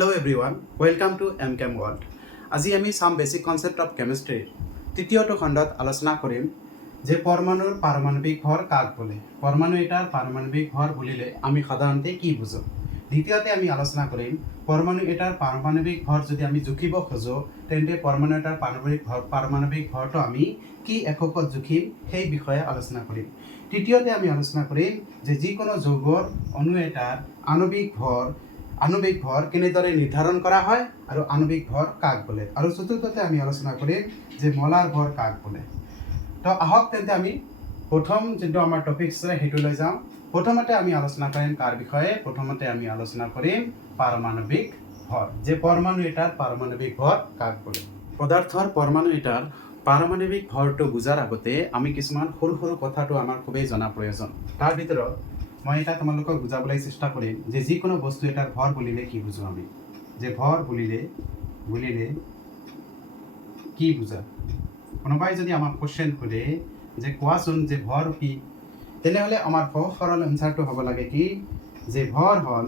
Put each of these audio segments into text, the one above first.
Hello everyone, welcome to MChem World. আজি আমি some basic concept of chemistry তৃতীয়টো খণ্ডত আলোচনা কৰিম যে পৰমাণুৰ পাৰমাণবিক ভৰ কাক বোলে। পৰমাণু এটাৰ পাৰমাণবিক ভৰ বুলিলে আমি সাধাৰণতে কি বুজো। দ্বিতীয়তে আমি আলোচনা কৰিম পৰমাণু এটাৰ পাৰমাণবিক ভৰ যদি আমি জুখিব খোজো তেন্তে পৰমাণু এটাৰ পাৰমাণবিক ভৰটো আমি কি এককত জুখিম সেই বিষয়ে আলোচনা কৰিম। তৃতীয়তে আমি আলোচনা কৰিম যে যিকোনো যৌগৰ অণু এটাৰ আণবিক ভৰ কেনেদৰে নিৰ্ধাৰণ কৰা হয় আৰু আণবিক ভৰ কাক বোলে। আৰু চতুৰ্থতে আমি আলোচনা কৰিম যে মলাৰ ভৰ কাক বোলে। তো আহক তেন্তে আমি প্ৰথম যোনটো আমাৰ টপিক আছে সেইটো লৈ যাওঁ। প্ৰথমতে আমি আলোচনা কৰিম কাৰ বিষয়ে। প্ৰথমতে আমি আলোচনা কৰিম পাৰমাণবিক ভৰ, যে পৰমাণু এটাৰ পাৰমাণবিক ভৰ কাক বোলে। পদাৰ্থৰ পৰমাণু এটাৰ পাৰমাণবিক ভৰটো বুজাৰ আগতে আমি কিছুমান সৰু সৰু কথাটো আমাৰ খুবেই জনা প্ৰয়োজন। তাৰ ভিতৰত মই এটা তোমালোকক বুজাবলৈ চেষ্টা কৰিম যে যিকোনো বস্তু এটাৰ ভৰ বুলিলে কি বুজো আমি, যে ভৰ বুলিলে কি বুজা। কোনোবাই যদি আমাক কোৱেশ্চন সোধে যে কোৱাচোন যে ভৰ কি, তেনেহ'লে আমাৰ সহজ সৰল এনচাৰটো হ'ব লাগে কি যে ভৰ হ'ল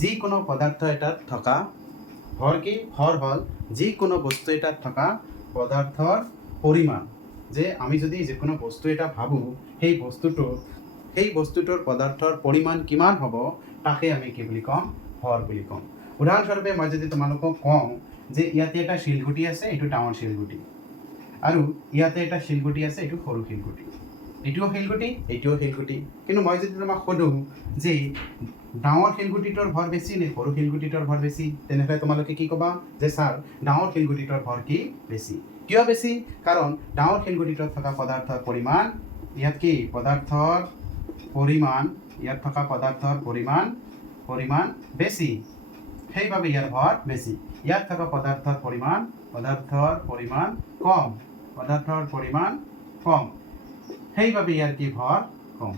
যিকোনো পদাৰ্থ এটাত থকা ভৰ কি, ভৰ হ'ল যিকোনো বস্তু এটাত থকা পদাৰ্থৰ পৰিমাণ। যে আমি যদি যিকোনো বস্তু এটা ভাবোঁ সেই বস্তুটোৰ পদাৰ্থৰ পৰিমাণ কিমান হ'ব তাকে আমি কি বুলি ক'ম, ভৰ বুলি ক'ম। উদাহৰণস্বৰূপে মই যদি তোমালোকক কওঁ যে ইয়াতে এটা শিলগুটি আছে, এইটো ডাঙৰ শিলগুটি, আৰু ইয়াতে এটা শিলগুটি আছে, এইটো সৰু শিলগুটি, এইটোও শিলগুটি। কিন্তু মই যদি তোমাক সোধোঁ যে ডাঙৰ শিলগুটিটোৰ ভৰ বেছি নে সৰু শিলগুটিটোৰ ভৰ বেছি, তেনেহ'লে তোমালোকে কি ক'বা যে ছাৰ ডাঙৰ শিলগুটিটোৰ ভৰ কি বেছি। কিয় বেছি? কাৰণ ডাঙৰ শিলগুটিটোত থকা পদাৰ্থৰ পৰিমাণ, ইয়াত কি পদাৰ্থৰ পৰিমাণ, ইয়াত থকা পদাৰ্থৰ পৰিমাণ বেছি, সেইবাবে ইয়াৰ ভৰ বেছি। ইয়াত থকা পদাৰ্থৰ পৰিমাণ কম, সেইবাবে ইয়াৰ কি ভৰ কম,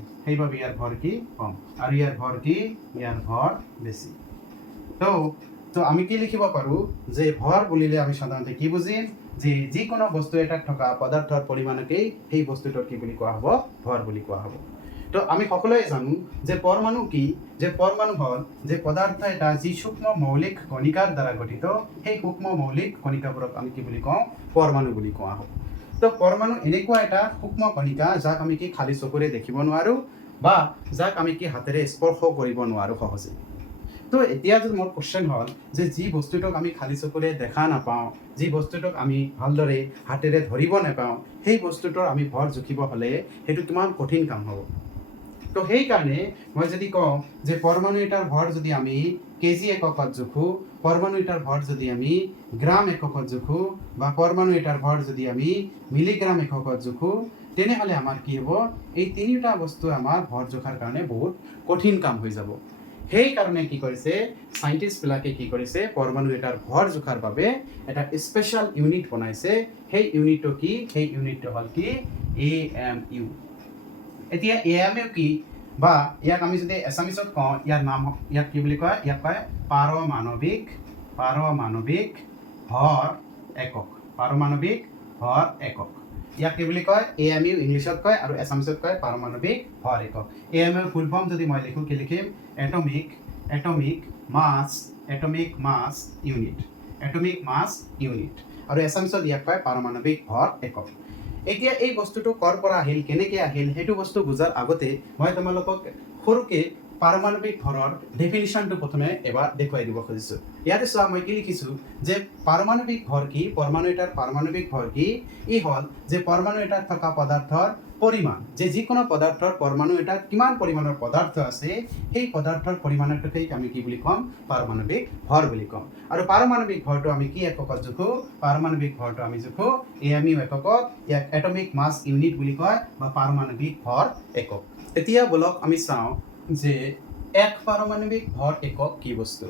ইয়াৰ ভৰ বেছি। তো আমি কি লিখিব পাৰোঁ যে ভৰ বুলিলে আমি সাধাৰণতে কি বুজিম যে যিকোনো বস্তু এটাত থকা পদাৰ্থৰ পৰিমাণকেই সেই বস্তুটোৰ কি বুলি কোৱা হ'ব, ভৰ বুলি কোৱা হ'ব। তো আমি সকলোৱে জানো যে পৰমাণু কি, যে পৰমাণু হ'ল যে পদাৰ্থ এটা যি সূক্ষ্ম মৌলিক কণিকাৰ দ্বাৰা গঠিত, সেই সূক্ষ্ম মৌলিক কণিকাবোৰক আমি কি বুলি কওঁ, পৰমাণু বুলি কোৱা হ'ব। তো পৰমাণু এনেকুৱা এটা সূক্ষ্ম কণিকা যাক আমি কি খালী চকুৰে দেখিব নোৱাৰোঁ বা যাক আমি কি হাতেৰে স্পৰ্শ কৰিব নোৱাৰোঁ সহজে। তো এতিয়া যদি মোৰ কোৱেশ্চন হ'ল যে যি বস্তুটোক আমি খালী চকুৰে দেখা নাপাওঁ, যি বস্তুটোক আমি ভালদৰে হাতেৰে ধৰিব নাপাওঁ, সেই বস্তুটোৰ আমি ভৰ জুখিব হ'লে সেইটো কিমান কঠিন কাম হ'ব। তো সেইকাৰণে মই যদি কওঁ যে পৰমাণু এটাৰ ভৰ যদি আমি কেজি এককত জোখোঁ, পৰমাণু এটাৰ ভৰ যদি আমি গ্ৰাম এককত জোখোঁ, বা পৰমাণু এটাৰ ভৰ যদি আমি মিলিগ্ৰাম এককত জোখোঁ, তেনেহ'লে আমাৰ কি হ'ব, এই তিনিটা বস্তু আমাৰ ভৰ জোখাৰ কাৰণে বহুত কঠিন কাম হৈ যাব। সেইকাৰণে কি কৰিছে চাইণ্টিষ্টবিলাকে কি কৰিছে, পৰমাণু এটাৰ ভৰ জোখাৰ বাবে এটা স্পেচিয়েল ইউনিট বনাইছে। সেই ইউনিটটো কি, সেই ইউনিটটো হ'ল কি AMU। এতিয়া AMU কি, বা ইয়াক আমি যদি এছামিছত কওঁ ইয়াক কি বুলি কয়, ইয়াক কয় পাৰমাণৱিক ভৰ একক। ইয়াক কি বুলি কয়, AMU ইংলিছত কয় আৰু এছামিছত কয় পাৰমাণৱিক ভৰ একক। AMU ফুল ফৰ্ম যদি মই লিখোঁ কি লিখিম, এটমিক মাছ ইউনিট, আৰু এছামিছত ইয়াক কয় পাৰমাণৱিক ভৰ একক। এতিয়া এই বস্তুটো ক'ৰ পৰা আহিল, কেনেকৈ আহিল, সেইটো বস্তু বুজাৰ আগতে মই তোমালোকক সৰুকে পাৰমাণৱিক ভৰৰ ডেফিনিশ্যনটো প্ৰথমে এবাৰ দেখুৱাই দিব খুজিছোঁ। ইয়াতে চোৱা মই কি লিখিছোঁ যে পাৰমাণৱিক ভৰ কি, পৰমাণু এটাৰ পাৰমাণৱিক ভৰ কি, ই হ'ল যে পৰমাণু এটাত থকা পদাৰ্থৰ পৰিমাণ, যে যিকোনো পদাৰ্থৰ পৰমাণু এটাত কিমান পৰিমাণৰ পদাৰ্থ আছে, সেই পদাৰ্থৰ পৰিমাণটোকেই আমি কি বুলি ক'ম, পাৰমাণৱিক ভৰ বুলি ক'ম। আৰু পাৰমাণৱিক ভৰটো আমি কি এককত জোখোঁ, পাৰমাণৱিক ভৰটো আমি জোখোঁ AMU এককত। ইয়াক এটমিক মাছ ইউনিট বুলি কয় বা পাৰমাণৱিক ভৰ একক। এতিয়া বলক আমি চাওঁ যে এক পাৰমাণৱিক ভৰ একক কি বস্তু।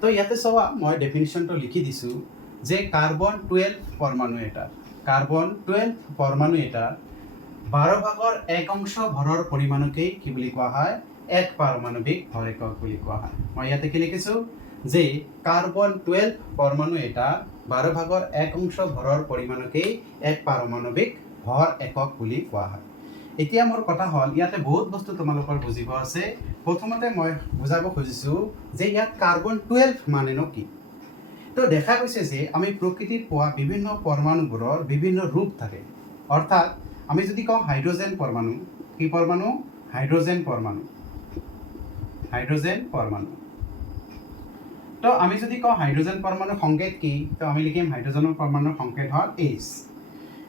তো ইয়াতে চাবা মই ডেফিনিশ্যনটো লিখি দিছোঁ যে কাৰ্বন 12 পৰমাণু এটাৰ 12/1 ভৰৰ পৰিমাণকেই কি বুলি কোৱা হয়, এক পাৰমাণৱিক ভৰ একক বুলি কোৱা হয়। মই ইয়াতে কি লিখিছোঁ যে কাৰ্বন 12 পৰমাণু এটাৰ 12/1 ভৰৰ পৰিমাণকেই এক পাৰমাণৱিক ভৰ একক বুলি কোৱা হয়। এতিয়া মোৰ কথা হ'ল ইয়াতে বহুত বস্তু তোমালোকৰ বুজিব আছে। প্ৰথমতে মই বুজাব খুজিছোঁ যে ইয়াত কাৰ্বন 12 মানেনো কি। তো দেখা গৈছে যে আমি প্ৰকৃতিত পোৱা বিভিন্ন পৰমাণুবোৰৰ বিভিন্ন ৰূপ থাকে। অৰ্থাৎ আমি যদি কওঁ হাইড্ৰজেন পৰমাণু, কি পৰমাণু? হাইড্ৰজেন পৰমাণু। হাইড্ৰজেন পৰমাণু। তো আমি যদি কওঁ হাইড্ৰজেন পৰমাণুৰ সংকেত কি, তো আমি লিখিম হাইড্ৰজেনৰ পৰমাণুৰ সংকেত হ'ল H।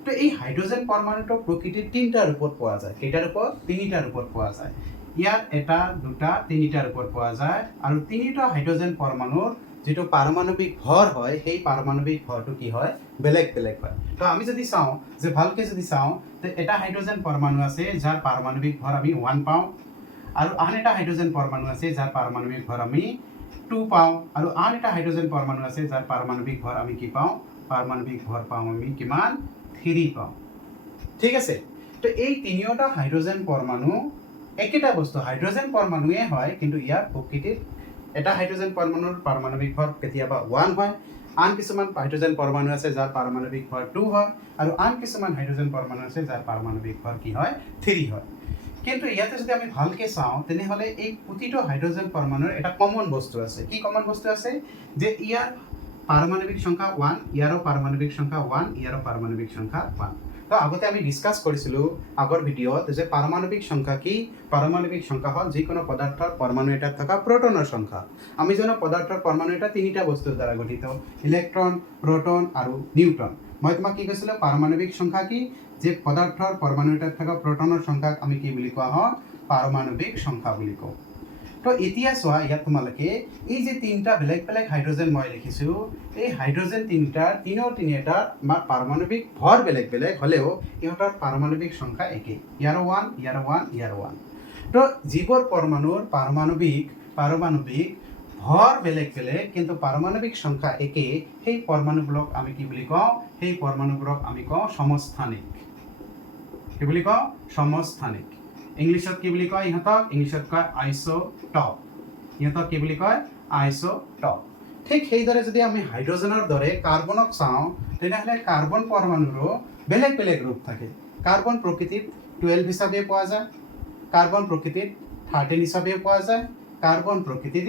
তো এই হাইড্ৰজেন পৰমাণুটো প্ৰকৃতিৰ তিনিটা ৰূপত পোৱা যায়। কেইটা ৰূপত? তিনিটা ৰূপত পোৱা যায়। ইয়াত এটা, দুটা, তিনিটা ৰূপত পোৱা যায়। আৰু তিনিটা হাইড্ৰজেন পৰমাণুৰ যিটো পাৰমাণৱিক ভৰ হয়, সেই পাৰমাণৱিক ভৰটো কি হয়? বেলেগ বেলেগ হয়। তো আমি যদি চাওঁ যে ভালকৈ যদি চাওঁ, তো এটা হাইড্ৰজেন পৰমাণু আছে যাৰ পাৰমাণৱিক ভৰ আমি 1 পাওঁ, আৰু আন এটা হাইড্ৰজেন পৰমাণু আছে যাৰ পাৰমাণৱিক ভৰ আমি 2 পাওঁ, আৰু আন এটা হাইড্ৰজেন পৰমাণু আছে যাৰ পাৰমাণৱিক ভৰ আমি কি পাওঁ? পাৰমাণৱিক ভৰ পাওঁ আমি কিমান? 3 পাওঁ। ঠিক আছে। তো এই তিনিওটা হাইড্ৰজেন পৰমাণু একেটা বস্তু, হাইড্ৰজেন পৰমাণুৱে হয়, কিন্তু ইয়াৰ প্ৰকৃতিত এটা হাইড্ৰজেন পৰমাণুৰ পাৰমাণৱিক ভৰ কেতিয়াবা 1 হয়, আন কিছুমান হাইড্ৰজেন পৰমাণু আছে যাৰ পাৰমাণৱিক ভৰ 2 হয়, আৰু আন কিছুমান হাইড্ৰজেন পৰমাণু আছে যাৰ পাৰমাণৱিক ভৰ কি হয়? 3 হয়। কিন্তু ইয়াতে যদি আমি ভালকৈ চাওঁ তেনেহ'লে এই প্ৰতিটো হাইড্ৰজেন পৰমাণুৰ এটা কমন বস্তু আছে। কি কমন বস্তু আছে? যে ইয়াৰ পাৰমাণৱিক সংখ্যা 1, ইয়াৰো পাৰমাণৱিক সংখ্যা 1, ইয়াৰো পাৰমাণৱিক সংখ্যা 1। তো আগতে আমি ডিছকাছ কৰিছিলোঁ আগৰ ভিডিঅ'ত যে পাৰমাণৱিক সংখ্যা কি? পাৰমাণৱিক সংখ্যা হ'ল যিকোনো পদাৰ্থৰ পৰমাণু এটাত থকা প্ৰটনৰ সংখ্যা। আমি জানো পদাৰ্থৰ পৰমাণু এটা তিনিটা বস্তুৰ দ্বাৰা গঠিত: ইলেক্ট্ৰন, প্ৰটন আৰু নিউট্ৰন। মই তোমাক কি কৈছিলোঁ? পাৰমাণৱিক সংখ্যা কি? যে পদাৰ্থৰ পৰমাণু এটাত থকা প্ৰটনৰ সংখ্যাক আমি কি বুলি কোৱা হয়? পাৰমাণৱিক সংখ্যা বুলি কওঁ। তো এতিয়া চোৱা, ইয়াত তোমালোকে এই যে তিনিটা বেলেগ বেলেগ হাইড্ৰজেন মই লিখিছোঁ, এই হাইড্ৰজেন তিনিটাৰ পাৰমাণৱিক ভৰ বেলেগ বেলেগ হ'লেও ইহঁতৰ পাৰমাণৱিক সংখ্যা একেই। ইয়াৰো 1, ইয়াৰো 1, ইয়াৰো 1। তো যিবোৰ পৰমাণুৰ পাৰমাণৱিক ভৰ বেলেগ বেলেগ কিন্তু পাৰমাণৱিক সংখ্যা একেই, সেই পৰমাণুবোৰক আমি কি বুলি কওঁ? সেই পৰমাণুবোৰক আমি কওঁ সমস্থানিক। কি বুলি কওঁ? সমস্থানিক। ইংলিছত কি বুলি কয় ইহঁতক? ইংলিছত কয় আইসোটপ। ইহঁতক কি বুলি কয়? আইসোটপ। ঠিক সেইদৰে যদি আমি হাইড্ৰজেনৰ দৰে কাৰ্বনক চাওঁ, তেনেহ'লে কাৰ্বন পৰমাণুৰো বেলেগ বেলেগ ৰূপ থাকে। কাৰ্বন প্ৰকৃতিত 12 হিচাপে পোৱা যায়, কাৰ্বন প্ৰকৃতিত 13 হিচাপে পোৱা যায়, কাৰ্বন প্ৰকৃতিত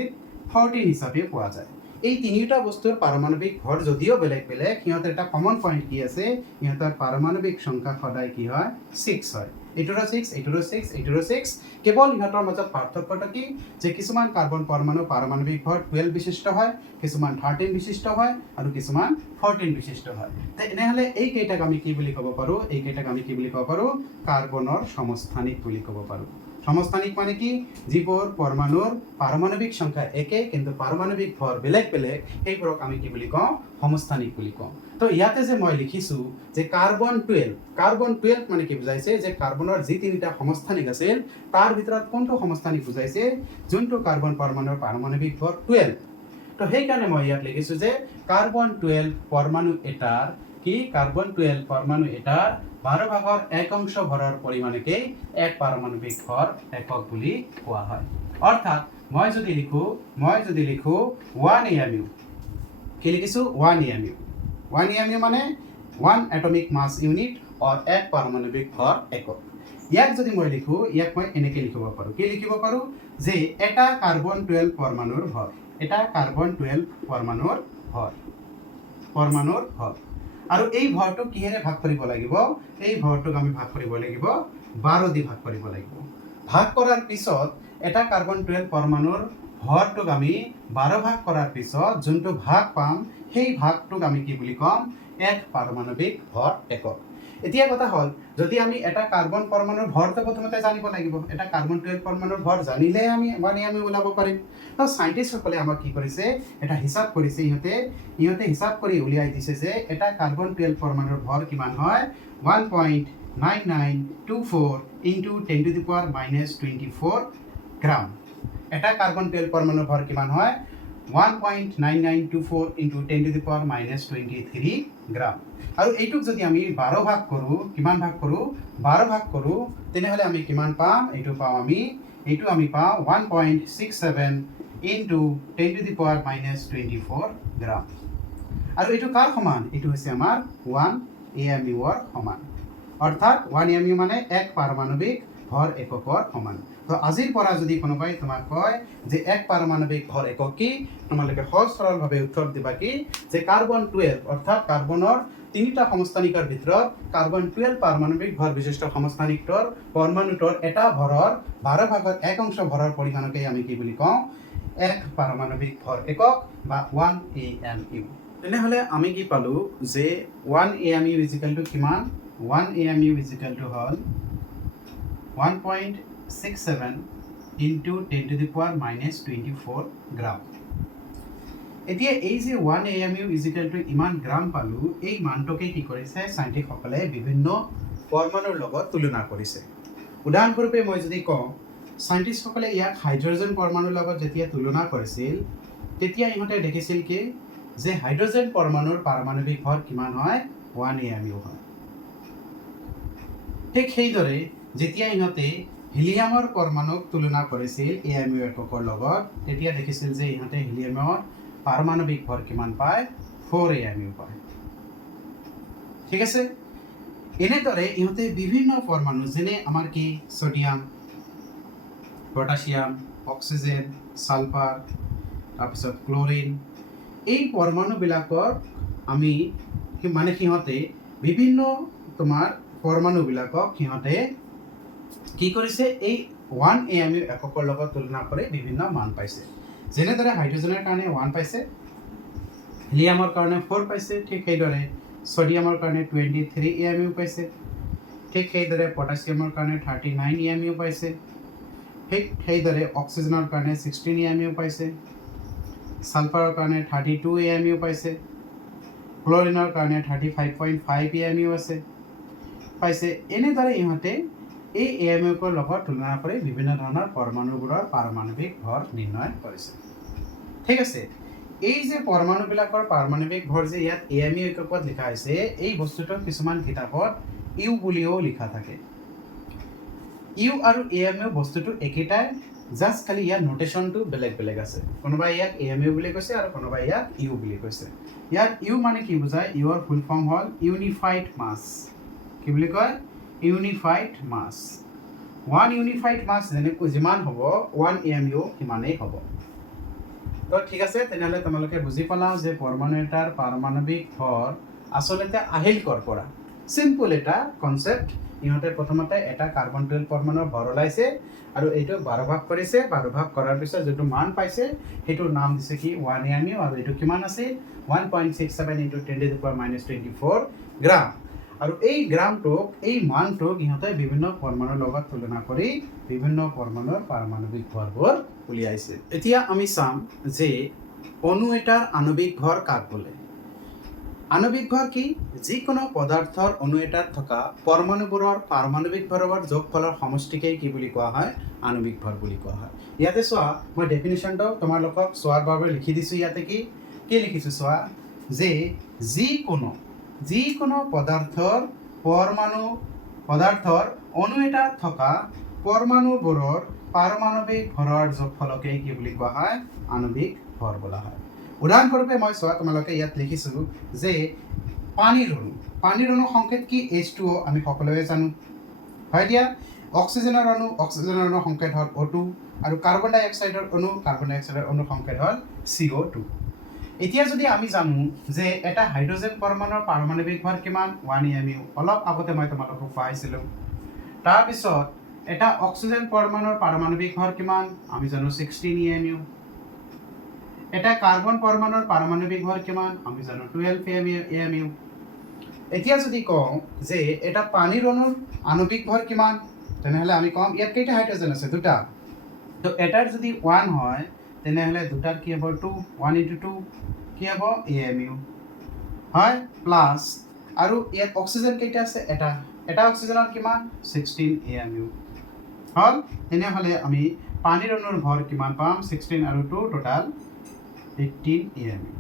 14 হিচাপে পোৱা যায়। এই তিনিটা বস্তুৰ পাৰমাণৱিক ভৰ যদিও বেলেগ বেলেগ, সিহঁতৰ এটা কমন পইণ্ট কি আছে? সিহঁতৰ পাৰমাণৱিক সংখ্যা সদায় কি হয়? 6 হয়। এইটোৰো 6, এইটোৰো 6, এইটোৰো 6। কেৱল ইহঁতৰ মাজত পাৰ্থক্যটো কি? যে কিছুমান কাৰ্বন পৰমাণু পাৰমাণৱিক ভৰ 12 বিশিষ্ট হয়, কিছুমান 13 বিশিষ্ট হয়, আৰু কিছুমান 14 বিশিষ্ট হয়। তেনেহ'লে এইকেইটাক আমি কি বুলি ক'ব পাৰোঁ? এইকেইটাক আমি কি বুলি ক'ব পাৰোঁ? কাৰ্বনৰ সমস্থানিক বুলি ক'ব পাৰোঁ। সমস্থানিক মানে কি? যিবোৰ পৰমাণুৰ পাৰমাণৱিক সংখ্যা একে কিন্তু পাৰমাণৱিক ভৰ বেলেগ বেলেগ, সেইবোৰক আমি কি বুলি কওঁ? সমস্থানিক বুলি কওঁ। তো ইয়াতে যে মই লিখিছোঁ যে কাৰ্বন 12 মানে কি বুজাইছে? যে কাৰ্বনৰ যি তিনিটা সমস্থানিক আছিল তাৰ ভিতৰত কোনটো সমস্থানিক বুজাইছে? যোনটো কাৰ্বন পৰমাণুৰ পাৰমাণৱিক ভৰ 12। তো সেইকাৰণে মই ইয়াত লিখিছোঁ যে কাৰ্বন 12 পৰমাণু এটাৰ কি? কাৰ্বন 12 পৰমাণু এটাৰ 12/1 ভৰৰ পৰিমাণকেই এক পাৰমাণৱিক ভৰ একক বুলি কোৱা হয়। অৰ্থাৎ মই যদি লিখোঁ 1 AMU, কি লিখিছোঁ? 1 AMU। 1 AMU মানে 1 এটমিক মাছ ইউনিট অৰ এক পাৰমাণৱিক ভৰ একক। ইয়াক যদি মই লিখোঁ, ইয়াক মই এনেকৈ লিখিব পাৰোঁ। কি লিখিব পাৰোঁ? যে এটা কাৰ্বন 12 পৰমাণুৰ ভৰ, এটা কাৰ্বন 12 পৰমাণুৰ ভৰ। আৰু এই ভৰটোক কিহেৰে ভাগ কৰিব লাগিব? এই ভৰটোক আমি ভাগ কৰিব লাগিব 12 দি ভাগ কৰিব লাগিব। ভাগ কৰাৰ পিছত এটা কাৰ্বন 12 পৰমাণুৰ ভৰটোক আমি 12 ভাগ কৰাৰ পিছত যোনটো ভাগ পাম, সেই ভাগটোক আমি কি বুলি ক'ম? এক পাৰমাণৱিক ভৰ একক। এতিয়া কথা হ'ল, যদি আমি এটা কাৰ্বন পৰমাণুৰ ভৰটো প্ৰথমতে জানিব লাগিব। এটা কাৰ্বন 12 পৰমাণুৰ ভৰ জানিলে আমি 1 AMU ওলাব পাৰিম। তো চাইণ্টিষ্টসকলে আমাক কি কৰিছে? এটা হিচাপ কৰিছে। ইহঁতে হিচাপ কৰি উলিয়াই দিছে যে এটা কাৰ্বন 12 পৰমাণুৰ ভৰ কিমান হয়? 1.9924 × 10⁻⁻24 গ্ৰাম। এটা কাৰ্বন 12 পৰমাণুৰ ভৰ কিমান হয়? 1.9924 × 10⁻⁻23 গ্ৰাম। আৰু এইটোক যদি আমি 12 ভাগ কৰোঁ, কিমান ভাগ কৰোঁ? 12 ভাগ কৰোঁ, তেনেহ'লে আমি কিমান পাম? এইটো আমি পাওঁ 1.67 × 10⁻⁻24 গ্ৰাম। আৰু এইটো কাৰ সমান? এইটো হৈছে আমাৰ 1 AMUৰ সমান। অৰ্থাৎ 1 AMU মানে এক পাৰমাণৱিক ভৰ এককৰ সমান। তো আজিৰ পৰা যদি কোনোবাই তোমাক কয় যে এক পাৰমাণৱিক ভৰ একক কি, তোমালোকে সহজ সৰলভাৱে উত্তৰ দিবা কি যে কাৰ্বন 12 অৰ্থাৎ কাৰ্বনৰ তিনিটা সমস্থানিকৰ ভিতৰত কাৰ্বন 12 পাৰমাণৱিক ভৰ বিশিষ্ট সমস্থানিকটোৰ পৰমাণুটোৰ এটা ভৰৰ 12/1 ভৰৰ পৰিমাণকে আমি কি বুলি কওঁ, এক পাৰমাণৱিক ভৰ একক বা 1 AMU। তেনেহ'লে আমি কি পালোঁ যে 1 AMU ইজিকেলটো কিমান, 1 AMU ইজিকেলটো হ'ল 1.67 into 10 to the power minus 24 গ্ৰাম। এতিয়া এই যে 1 AMU ইজিকেলটো ইমান গ্ৰাম পালোঁ, এই মানটোকে কি কৰিছে চাইণ্টিষ্টসকলে বিভিন্ন পৰমাণুৰ লগত তুলনা কৰিছে। উদাহৰণস্বৰূপে মই যদি কওঁ, চাইণ্টিষ্টসকলে ইয়াক হাইড্ৰজেন পৰমাণুৰ লগত যেতিয়া তুলনা কৰিছিল, তেতিয়া ইহঁতে দেখিছিল কি যে হাইড্ৰজেন পৰমাণুৰ পাৰমাণৱিক ভৰ কিমান হয়, 1 AMU হয়। ঠিক সেইদৰে যেতিয়া ইহঁতে হিলিয়ামৰ পৰমাণুক তুলনা কৰিছিল AMU এককৰ লগত, তেতিয়া দেখিছিল যে ইহঁতে হিলিয়ামৰ পাৰমাণৱিক ভৰ কিমান পায়, 4 AMU পায়। ঠিক আছে, এনেদৰে ইহঁতে বিভিন্ন পৰমাণু যেনে আমাৰ কি ছডিয়াম, পটাছিয়াম, অক্সিজেন, ছালফাৰ, তাৰপিছত ক্লৰিন, এই পৰমাণুবিলাকৰ আমি মানে সিহঁতে বিভিন্ন তোমাৰ পৰমাণুবিলাকক সিহঁতে কি কৰিছে, এই 1 AMU এককৰ লগত তুলনা কৰি বিভিন্ন মান পাইছে। যেনেদৰে হাইড্ৰজেনৰ কাৰণে 1 পাইছে, হিলিয়ামৰ কাৰণে 4 পাইছে, ঠিক সেইদৰে ছডিয়ামৰ কাৰণে 23 AMU পাইছে, ঠিক সেইদৰে পটাছিয়ামৰ কাৰণে 39 AMU পাইছে, ঠিক সেইদৰে অক্সিজেনৰ কাৰণে 16 AMU পাইছে, ছালফাৰৰ কাৰণে 32 AMU পাইছে, ক্লৰিনৰ কাৰণে 35.5 AMU পাইছে। এনেদৰে ইহঁতে এই AMUৰ লগত তুলনা কৰি বিভিন্ন ধৰণৰ পৰমাণুবোৰৰ পাৰমাণৱিক ভৰ নিৰ্ণয় কৰিছে। ঠিক আছে, এই যে পৰমাণুবিলাকৰ পাৰমাণৱিক ভৰ যে ইয়াত AMU এককত লিখা হৈছে, এই বস্তুটো কিছুমান কিতাপত ইউ বুলিও লিখা থাকে। ইউ আৰু AMU বস্তুটো একেটাই, জাষ্ট খালি ইয়াৰ নোটেশ্যনটো বেলেগ বেলেগ আছে। কোনোবাই ইয়াক AMU বুলি কৈছে আৰু কোনোবাই ইয়াক ইউ বুলি কৈছে। ইয়াত ইউ মানে কি বুজায়, ইউৰ ফুল ফৰ্ম হ'ল ইউনিফাইড মাছ। কি বুলি কয়, ইউনিফাইড মাছ। 1 ইউনিফাইড মাছ যিমান হ'ব 1 AMU সিমানেই হ'ব। তো ঠিক আছে, তেনেহ'লে তোমালোকে বুজি পালা যে পৰমাণু এটাৰ পাৰমাণৱিক ভৰ আচলতে আহিল ক'ৰ পৰা। চিম্পল এটা কনচেপ্ট। ইহঁতে প্ৰথমতে এটা কাৰ্বন 12 পৰমাণুৰ ভৰ ওলাইছে আৰু এইটো 12 ভাগ কৰিছে, 12 ভাগ কৰাৰ পিছত যিটো মান পাইছে সেইটোৰ নাম দিছে কি 1 AMU, আৰু এইটো কিমান আছে 1.67 into 10 to the power minus 24 গ্ৰাম। আৰু এই গ্ৰামটোক, এই মানটোক ইহঁতে বিভিন্ন পৰমাণুৰ লগত তুলনা কৰি বিভিন্ন পৰমাণুৰ পাৰমাণৱিক ভৰবোৰ উলিয়াইছে। এতিয়া আমি চাম যে অণু এটাৰ আণৱিক ভৰ কাক বোলে। আণৱিক ভৰ কি, যিকোনো পদাৰ্থৰ অণু এটাত থকা পৰমাণুবোৰৰ পাৰমাণৱিক ভৰৰ যোগফলৰ সমষ্টিকেই কি বুলি কোৱা হয়, আণৱিক ভৰ বুলি কোৱা হয়। ইয়াতে চোৱা, মই ডেফিনিশ্যনটো তোমালোকক চোৱাৰ বাবে লিখি দিছোঁ। ইয়াতে কি লিখিছোঁ চোৱা, যে যিকোনো পদাৰ্থৰ অণু এটাত থকা পৰমাণুবোৰৰ পাৰমাণৱিক ভৰৰ যোগফলকেই কি বুলি কোৱা হয়, আণৱিক ভৰ বোলা হয়। উদাহৰণস্বৰূপে মই চোৱা, তোমালোকে ইয়াত লিখিছোঁ যে পানীৰ অণু সংকেত কি H2O, আমি সকলোৱে জানো, হয় দিয়া। অক্সিজেনৰ অণু সংকেত হ'ল O2, আৰু কাৰ্বন ডাই অক্সাইডৰ অণু সংকেত হ'ল CO2। এতিয়া যদি আমি জানো যে এটা হাইড্ৰজেন পৰমাণুৰ পাৰমাণৱিক ভৰ কিমান, 1 AMU, অলপ আগতে মই তোমালোকক পাইছিলোঁ। তাৰপিছত এটা অক্সিজেন পৰমাণুৰ পাৰমাণৱিক ভৰ কিমান, আমি জানো 16 AMU। এটা কাৰ্বন পৰমাণুৰ পাৰমাণৱিক ভৰ কিমান, আমি জানো 12 AMU। এতিয়া যদি কওঁ যে এটা পানীৰ অণুৰ আণৱিক ভৰ কিমান, তেনেহ'লে আমি কম ইয়াত কেইটা হাইড্ৰজেন আছে, 2টা। তো এটাৰ যদি 1 হয় তেনেহ'লে দুটাৰ কি হ'ব 2, 1 into 2 কি হ'ব AMU, হয়, প্লাছ আৰু ইয়াত অক্সিজেন কেইটা আছে, এটা অক্সিজেনৰ কিমান 16 AMU হ'ল। তেনেহ'লে আমি পানীৰ অণুৰ ভৰ কিমান পাম, 16 আৰু 2 টোটাল 18 AMU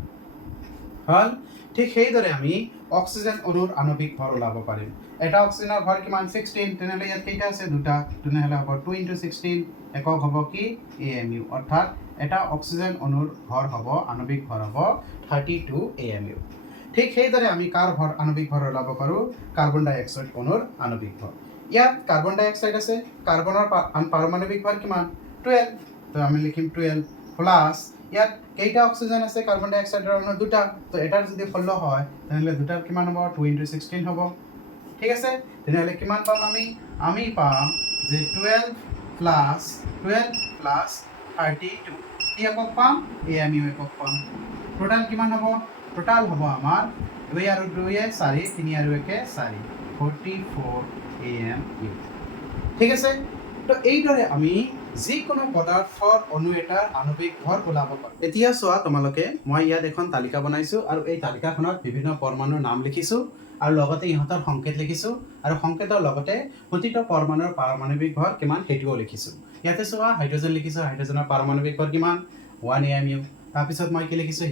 হ'ল। ঠিক সেইদৰে আমি অক্সিজেন অণুৰ আণৱিক ভৰ ওলাব পাৰিম। এটা অক্সিজেনৰ ভৰ কিমান 16, তেনেহ'লে ইয়াত কেইটা আছে, 2টা, তেনেহ'লে হ'ব 2 into 16, একক হ'ব কি AMU, অৰ্থাৎ এটা অক্সিজেন অণুৰ ভৰ হ'ব, আণৱিক ভৰ হ'ব 32 AMU। ঠিক সেইদৰে আমি কাৰ ভৰ আণৱিক ভৰ ওলাব পাৰোঁ কাৰ্বন ডাই অক্সাইড অণুৰ আণৱিক ভৰ ইয়াত কাৰ্বন ডাই অক্সাইড আছে কাৰ্বনৰ পাৰমাণৱিক ভৰ কিমান 12 তো আমি লিখিম 12 প্লাছ ইয়াত কেইটা অক্সিজেন আছে কাৰ্বন ডাই অক্সাইডৰ অণু দুটা তো এটাৰ যদি 16 হয় তেনেহ'লে দুটাৰ কিমান হ'ব 2 × 16 হ'ব ঠিক আছে তেনেহ'লে কিমান পাম আমি পাম যে 12 প্লাছ 32 কি একক পাম এএমইউ একক পাম টোটাল কিমান হ'ব টোটাল হ'ব আমাৰ 2 আৰু 2 4 3 আৰু 1 4 44 AMU ঠিক আছে তো এইদৰে আমি যিকোনো পদাৰ্থৰ অণু এটাৰ আণৱিক ভৰ ওলাব পাৰোঁ এতিয়া চোৱা তোমালোকে মই ইয়াত এখন তালিকা বনাইছোঁ আৰু এই তালিকাখনত বিভিন্ন পৰমাণুৰ নাম লিখিছোঁ আৰু লগতে ইহঁতৰ সংকেত লিখিছোঁ আৰু সংকেতৰ লগতে প্ৰতিটো পৰমাণুৰ পাৰমাণৱিক ভৰ কিমান সেইটোও লিখিছোঁ ইয়াতে চোৱা হাইড্ৰজেন লিখিছোঁ হাইড্ৰজেনৰ পাৰমাণৱিক ভৰ কিমান 1 AMU তাৰপিছত মই কি লিখিছোঁ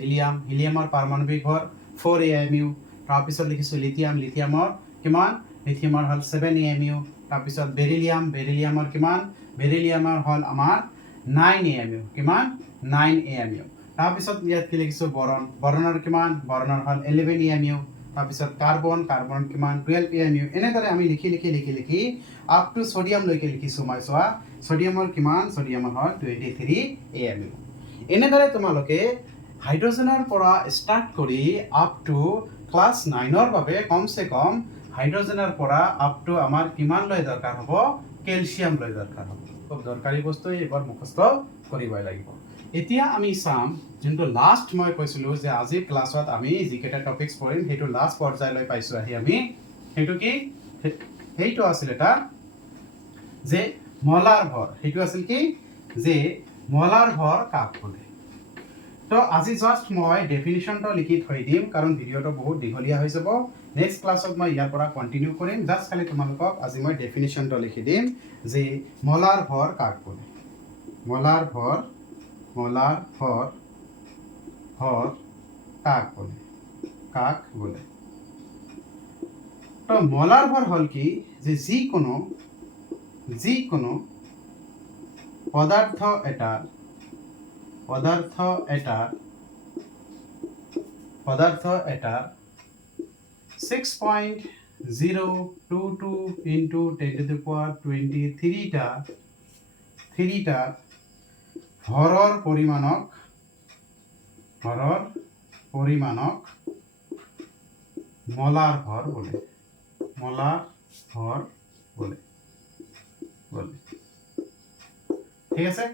হিলিয়ামৰ পাৰমাণৱিক ভৰ 4 AMU তাৰপিছত লিখিছোঁ লিথিয়ামৰ কিমান লিথিয়ামৰ হ'ল 7 AMU তাৰপিছত বেৰিলিয়ামৰ কিমান বেৰিলিয়ামৰ হ'ল আমাৰ 9 AMU কিমান 9 AMU তাৰপিছত ইয়াত কি লিখিছোঁ বৰণৰ কিমান বৰণৰ হ'ল 11 AMU তাৰপিছত কাৰ্বন কিমান 12 AMU এনেদৰে আমি লিখি আপ টু সোডিয়ামলৈকে লিখিছোঁ মই চোৱা সোডিয়ামৰ কিমান সোডিয়ামৰ হ'ল 23 AMU এনেদৰে তোমালোকে হাইড্ৰজেনৰ পৰা ষ্টাৰ্ট কৰি আপ টু ক্লাছ 9ৰ বাবে কমসে কম হাইড্ৰজেনৰ পৰা আপ টু আমাৰ কিমানলৈ দৰকাৰ হ'ব কেলছিয়ামলৈ দৰকাৰ হ'ব খুব দৰকাৰী বস্তু এইবাৰ মুখস্থ কৰিবই লাগিব এতিয়া আমি চাম যোনটো লাষ্ট মই কৈছিলোঁ যে আজিৰ ক্লাছত আমি যিকেইটা টপিকছ পঢ়িম সেইটো লাষ্ট পৰ্যায়লৈ পাইছোঁ আহি আমি সেইটো কি সেইটো আছিল এটা যে মলাৰ ভৰ সেইটো আছিল কি যে মলাৰ ভৰ কাক বোলে তো আজি জাস্ট মই ডেফিনিশ্যনটো লিখি থৈ দিম কাৰণ ভিডিঅ'টো বহুত দীঘলীয়া হৈ যাব নেক্সট ক্লাছত মই ইয়াৰ পৰা কন্টিনিউ কৰিম জাস্ট খালি তোমালোকক আজি মই ডেফিনিশ্যনটো লিখি দিম যে মলাৰ ভৰ কাক বোলে মলাৰ ভৰ কাক বোলে তো মলাৰ ভৰ হ'ল কি যে যিকোনো পদাৰ্থ এটাৰ 6.022 into 10 to the power 23 টা ভৰৰ পৰিমাণক মলাৰ ভৰ বোলে ঠিক আছে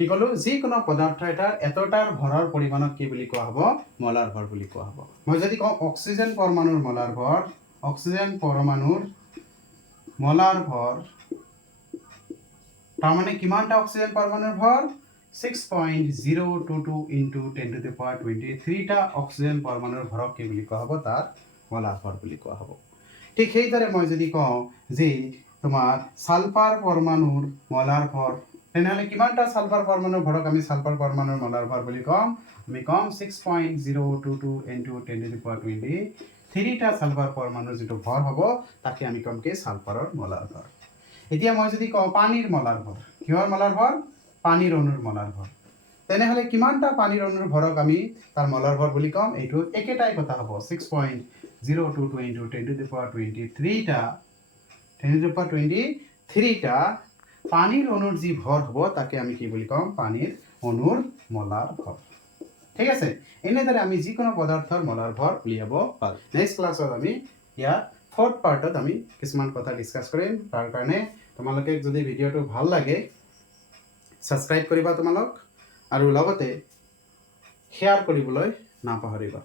কি ক'লো যিকোনো পদাৰ্থ এটাৰ এতটাৰ ভৰৰ পৰিমাণক কি বুলি কোৱা হ'ব মলাৰ ভৰ বুলি কোৱা হ'ব মই যদি কওঁ অক্সিজেন পৰমাণুৰ মলাৰ ভৰ তাৰমানে কিমানটা অক্সিজেন পৰমাণুৰ ভৰ 6.022 into 10 to the power 23 টা অক্সিজেন পৰমাণুৰ ভৰক কি বুলি কোৱা হ'ব তাৰ মলাৰ ভৰ বুলি কোৱা হ'ব ঠিক সেইদৰে মই যদি কওঁ যে তোমাৰ সালফাৰ পৰমাণুৰ মলাৰ ভৰ তেনেহ'লে কিমানটা সালফাৰ পৰমাণুৰ ভৰক আমি সালফাৰ পৰমাণুৰ মলাৰ ভৰ বুলি কম আমি কম 6.022 into 10 to the power 23 টা সালফাৰ পৰমাণুৰ যিটো ভৰ হ'ব তাকে আমি কম কি সালফাৰৰ মলাৰ ভৰ এতিয়া মই যদি কওঁ পানীৰ মলাৰ ভৰ কিহৰ মলাৰ ভৰ পানীৰ অণুৰ মলাৰ ভৰ তেনেহ'লে কিমানটা পানীৰ অণুৰ ভৰক আমি তাৰ মলাৰ ভৰ বুলি কম এইটো একেটাই কথা হ'ব 6.022 into 10 to the power 23 টা পানীৰ অণুৰ যি ভৰ হ'ব তাকে আমি কি বুলি কম পানীৰ অণুৰ মলাৰ ভৰ ঠিক আছে এনেদৰে আমি যিকোনো পদাৰ্থৰ মলাৰ ভৰ উলিয়াব পাৰোঁ নেক্সট ক্লাছত আমি ইয়াৰ ফৰ্থ পাৰ্টত আমি কিছুমান কথা ডিছকাছ কৰিম তাৰ কাৰণে তোমালোকে যদি ভিডিঅ'টো ভাল লাগে ছাবস্ক্ৰাইব কৰিবা তোমালোক আৰু লগতে শ্বেয়াৰ কৰিবলৈ নাপাহৰিবা